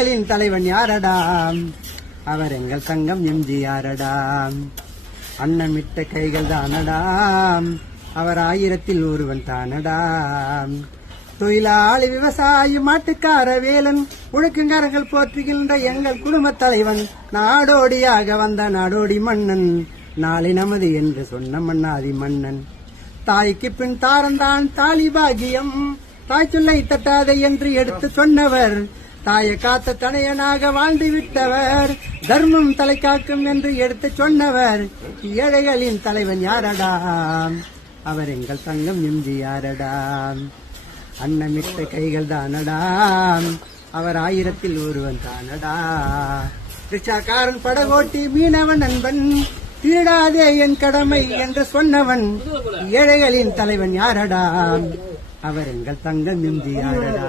தலைவன் யாரடாம், அவர் எங்கள் தங்கம் எம்ஜிஆரடாம். அன்னமிட்ட கைகள் தானடாம், அவர் 1000ல் ஒருவன் தானடாம். தொழிலாளி விவசாயி மாட்டுக்கார வேலன், ஒழுக்கங்கரங்கள் போற்றுகின்ற எங்கள் குடும்ப தலைவன். நாடோடியாக வந்த நாடோடி மன்னன், நாளை நமது என்று சொன்ன மன்னாதி மன்னன். தாய்க்கு பின் தாரந்தான் தாலி பாகியம், தாய் சொல்லை தட்டாதே என்று எடுத்து சொன்னவர். தாயை காத்த தனையனாக வாழ்ந்து விட்டவர், தர்மம் தலை காக்கும் என்று எடுத்து சொன்னவர். ஏழைகளின் தலைவன் யாரடாம், அவர் எங்கள் தங்கம் எம்ஜிஆரடாம். அன்னமிட்ட கைகள் தானடாம், அவர் 1000ல் ஒருவன் தானடா. ரிக்ஷாக்காரன் படகோட்டி மீனவன் நண்பன், திருடாதே என் கடமை என்று சொன்னவன். ஏழைகளின் தலைவன் யாரடாம், அவர் எங்கள் தங்கம் எம்ஜிஆரடா.